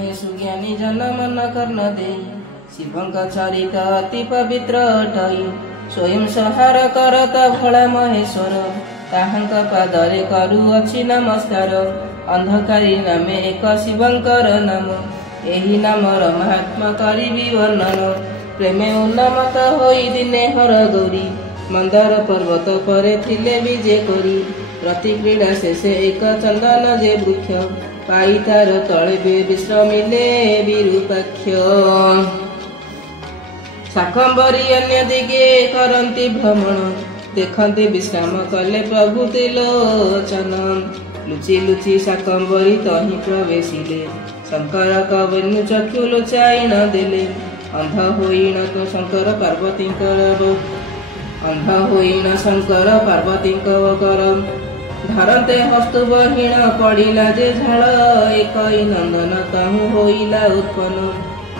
महेश ज्ञानी जन मन कर्ण दे शिवंक चरित अति पवित्र अटई स्वयं संहार करत भोला महेश्वर ताहांक पादरे करुअछि नमस्कार अंधकारी नामे एक शिवंकर नाम एही नामर महात्मा करिबी वर्णन प्रेमे उन्नमत होई दिने हर गौरी मंदार पर्वत परे थिले विजे करी प्रति क्रीड़ा शेषे एक चंदन जे वृक्ष पाई तार तले विश्रमिले विरूपाक्ष शाकंबरी अन्य दिगे करंती भ्रमण देखते विश्राम कले प्रभु त्रिलोचन लुचि लुचि शाकंबरी तहि प्रवेशिले शंकर कवेनु चक्षु लुचाई न देले अंध होईन तो शंकर पार्वती अंध होईन शंकर पार्वती करम धरते हस्तुबहीण पड़िला जे झाल एक नंदन ताहु होइला उत्पन्न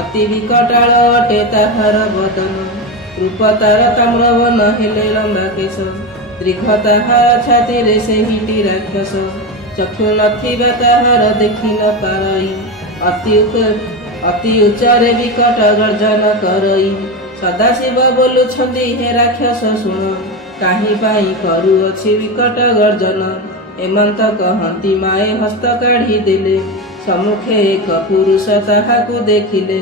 अति विकटाल अटे ताहार बदन रूप तार ताम्रवन हेले लंबा केश दीर्घ ताहार छाती रे से हिटी राक्षस चक्षु नथिबा ताहार देखि न पारई अति उच्चरे विकट गर्जन करई सदाशिव बोलुछंदी हे राक्षस सुण काहि पाई करुअछि विकट गर्जन एमंत कहंती माए हस्त काढ़ी देले सम्मुखे एक पुरुष ताहाकु देखिले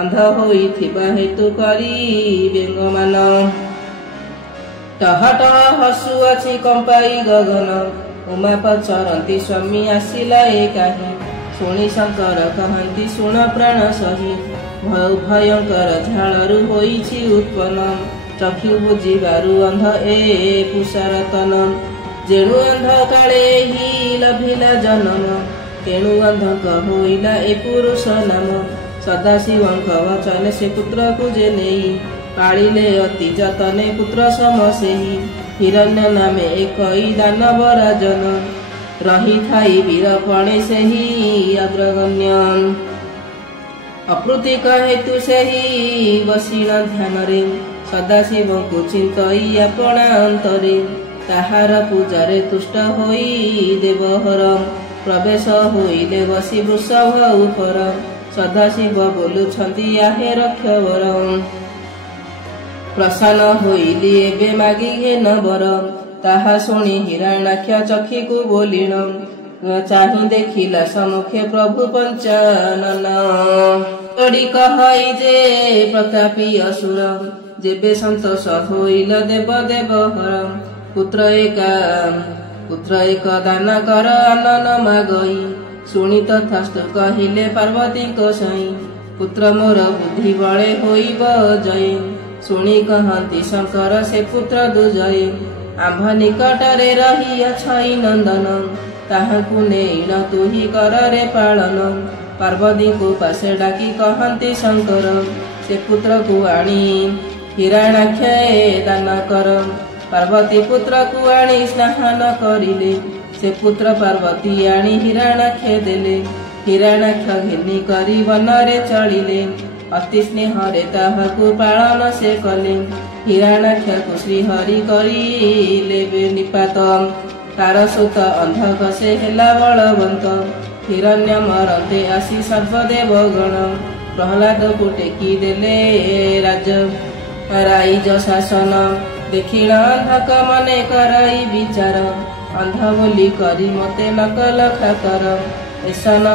अंध होइथिबा हेतु करी व्यंगमान टह टह हसुअछि कंपाई गगन उमा पचरंती स्वामी आसिला ए काहि शुणी शंकर कहंती शुण प्राण सही भयंकर झालरू होइछि उत्पन्न चक्षु बुझिबारु अंध ए पुषरतन जेणु अंध काले ही लभिला जन्म तेणु अंधक होइला ए पुरुष नाम सदाशिवंक वचन से पुत्र को जे नेई पालिले अति जतने पुत्र समसेही हिरण्य नामे एक दानव राजन रही थाई वीरपणे सेही अग्रगण्य अकृतिक हेतु सेही बसीण ध्यान रे सदाशिव को चिंतई अपना अंतरे ताहार पूजारे तुष्ट होई देवहर प्रवेश होइले बसी वृषभ उपर सदाशिव बोलुछंती आहे रक्षवर प्रसन्न होइली एबे मागी घेन बर ताहा शुणी हिरण्याक्ष चक्षी को बोलिण चाहि देखिला सम्मुखे प्रभु पंचानन तोड़ी कहई जे प्रतापी असुर जेबे संतोष होइल देव देवहर पुत्र एक दान कर आनन मागई शुणी तथास्तु कहिले पार्वती को सई पुत्र मोर बुद्धि बळे होइब जय शुणी कहंती शंकर से पुत्र दुजय आंभ निकटरे रही अछई नंदन ताहाकु नेइण तुही कर रे पालन पार्वती को पासे डाकी कहंती शंकर से पुत्र को आनी हिरण्याक्ष दान कर पार्वती पुत्र को आनी स्नान करिले से पुत्र पार्वती आनी हिरण्याक्ष देले हिरण्याक्ष घिनी करी वनरे चलिले अति स्नेहरे ताहाकु पालन से कले हिरण्याक्ष को श्रीहरि करिले निपात तार सुत अंधक से हेला बलवंत हिरण्य मरते आसी सर्वदेव गण प्रहलाद को टेकी देले राइज शासन देखिण अंधक मने कराई विचार अंध बोली करी मते नकल खाकर ऐसन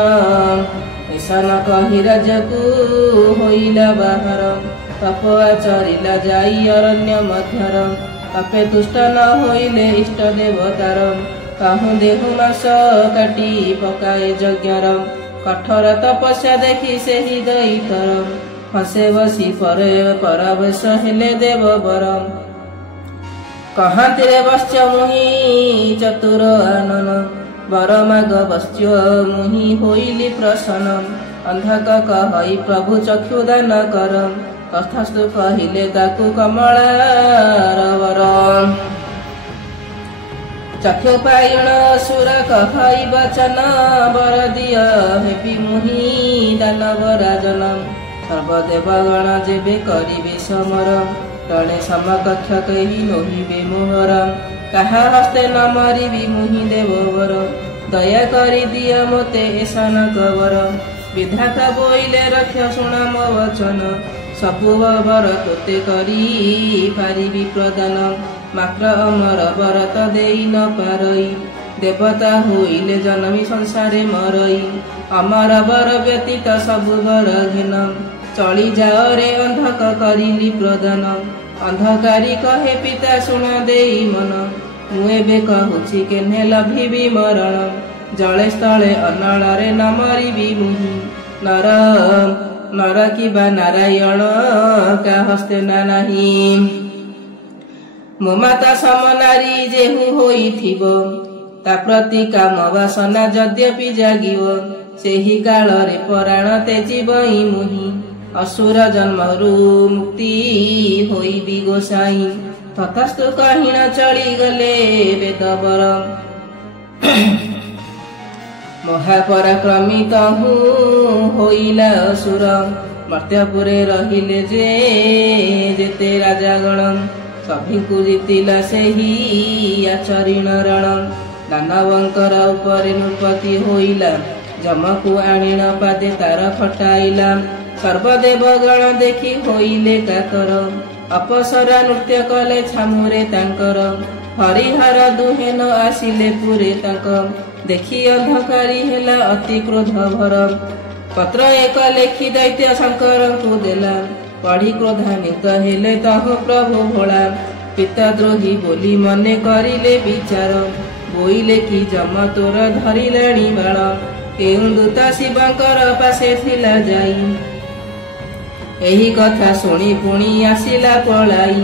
कही राजकु होइला बाहर तप आचरिला जाई अरण्य मध्यर तपे तुष्ट न होइले इष्ट देवतार काहु देहु मास काटी पकाए यज्ञर कठोर तपस्या देखी सेही दैतर हसे बसी परे परावेश हेले देव बर कहती रे बश्य मुहि चतुर आनन बर माग बश्य मुहि होइली प्रसन्न अंधक कहई प्रभु चक्षुदान कर तथास्तु कहिले ताकु कमलार वर चक्षु पाइण सुर कहई वचन बर दिय हेपि मुहि दानव राजन सर्वदेवगण जेबे करिबे समर तणे समकक्ष कही नोहिबे मोहर कहा हस्ते न मरिबी मुहि देववर दया करी दिय मोते ऐसा न कवर विधाता बोइले रक्ष शुण मो वचन सबु वर तोते करी पारिबी प्रदान मात्र अमर बरत देई न पारई देवता होइले जन्मी संसारे मरई अमर वर व्यतीत सबु वर घेन चली जाओ रे अंधक करिली प्रदान अंधकारी कहे पिता शुण देई मन मु एबे कहूछि केन्हे लभिबी मरण जले स्थले अनଳରେ न मरिबी मुहि नर नर किबा नारायण का हस्ते ना नाही मो माता समनारी जेहु होइथिबो ता प्रति काम वासना यद्यपि जागिव सेही काଳରେ पराण तेजिबई मुहि असुर जन्मरु मुक्ति होइबी गोसाई तथास्तु कहिण चली गले वेदवर महापराक्रमी तहु होइला असुर मर्त्यपुरे रहिले जेते राजागण सभिଙ୍କୁ जितिला सेही आचरिण रण दानवंकर उपरे नृपति होइला जमकु आणिण पादे तार फटाइला सर्वदेव गण देखि होइले कातर अपसरा नृत्य कले छामुरे तांकर हरिहर दुहे न आसिले पुरे तांक देखि अंधकारी हेला अति क्रोध भर पत्र एक लेखि दैत्य शंकर को देला पढ़ी क्रोधान्वित हेले तहु प्रभु भोला पिताद्रोही बोली मने करिले विचार बोइले कि जम तोर धरिलाणी बाण केउं दूता शिवंकर पासे थिला जाई एही कथा शुणी पुणी आसिला पलाई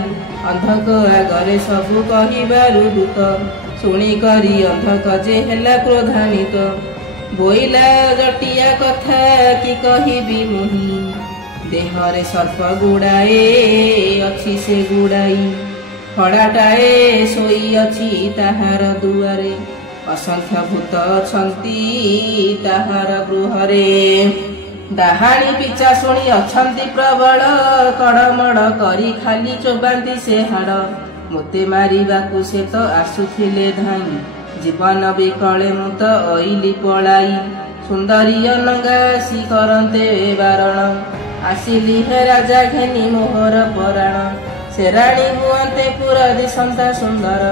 अंधक आगरे सबु कहिबारु दूत शुणी करी अंधक जे हेला क्रोधान्वित बोइला जटिया कथा कि कहिबी मुहि देहरे सर्प गुड़ाए अछि से गुड़ाई खड़ाटाए सोई अछि ताहार दुआरे असंख्य भूत अछंती ताहार गृहरे डाहाणी पिचा शुणी अछंती प्रबल कड़मड़ करी खाली चोबांती से हाड़ मोते मारिबाकु से तो आसुथिले धाई जीवन विकले मु तो अइली पलाई सुंदरी अनंगासी करन्ते बारण आसिली हे राजा घेनी मोहर पराण से राणी हुअन्ते पुरा दिशंता सुंदर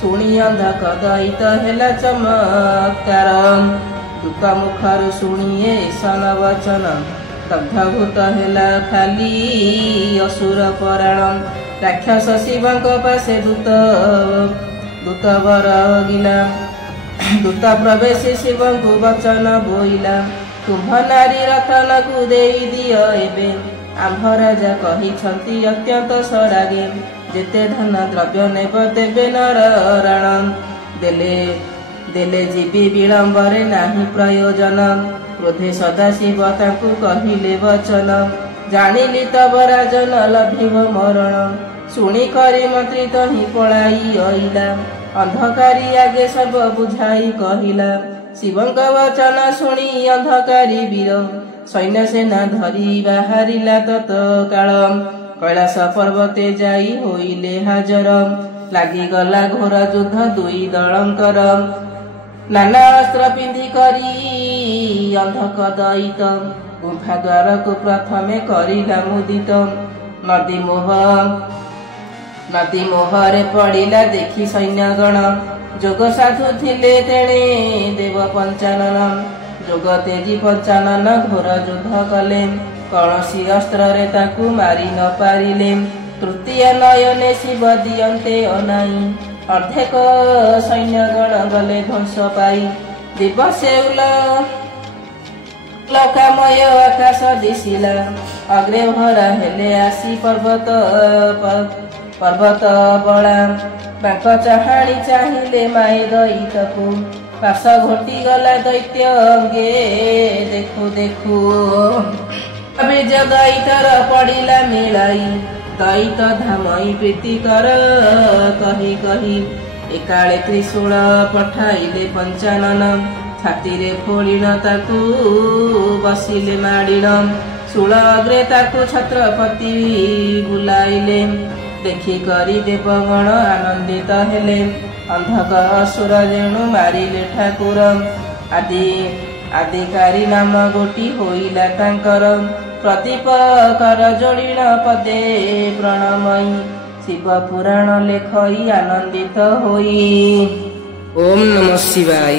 शुणी अंधक दैत हेला चमत्कार दूत मुखर शुणिए सन वचन दग्धभूत हेला खाली असुर पराण राक्षस शिवंक पासे दूत वर गिला दूत प्रवेश शिवंकु वचन बोइला कुंभ नारी रतन को देई दियो एबे आम्भ राजा कहिछंती अत्यंत सरागे जेते धन द्रव्य नेब देबे नर राण देले देले जीवी विलंबरे नाही प्रयोजन क्रोधे सदाशिव ताकू कहिले वचन जानिली तब राजन लभिब मरण शुणी करी मंत्री तही पलाई अइला अंधकारी आगे सब बुझाई कहिला शिवंक वचन शुणी अंधकारी वीर सैन्य सेना धरी बाहरिला तत काल कैलास पर्वते जाई होइले हाजर लागिगला घोर युद्ध दुई दलंकर नाना अस्त्र पिंधि करी अंधक दैत गुंफा द्वार को प्रथमे करिला मुदित नदी मोहरे पड़िला देखि सैन्यगण जोग साधु थिले तेणे देव पंचानन जोग तेजी पंचानन घोर युद्ध कले कौनसी अस्त्र रे ताकू मारी न पारिले तृतीय नयने शिव दियन्ते अनाई अर्धेक सैन्यगण गले ध्वंस पाई दिवसे लकामय आकाश दिशिला अग्रे भरा हेले आसी पर्वत बड़ा बांक चाहाणी चाहिले माए दैतकु पास घोटी गला दैत्य अंगे देखु देखु बीज दैतर पड़िला मिलाई दैत धामई प्रीतिकर कही कही एकाले त्रिशूल पठाइले पंचानन छाती रे फोड़िन ताकू बसिले माड़िन शूल अग्रे ताकू छत्रपति बुलाइले देखि करी देवगण आनंदित हेले अंधक असुर जेणु मारिले ठाकुर आदिकारी नाम गोटी होइला तांकर प्रदीप कर जोड़ीण पदे प्रणमयी शिव पुराण लेखई आनंदित होई। ओम नमः शिवाय।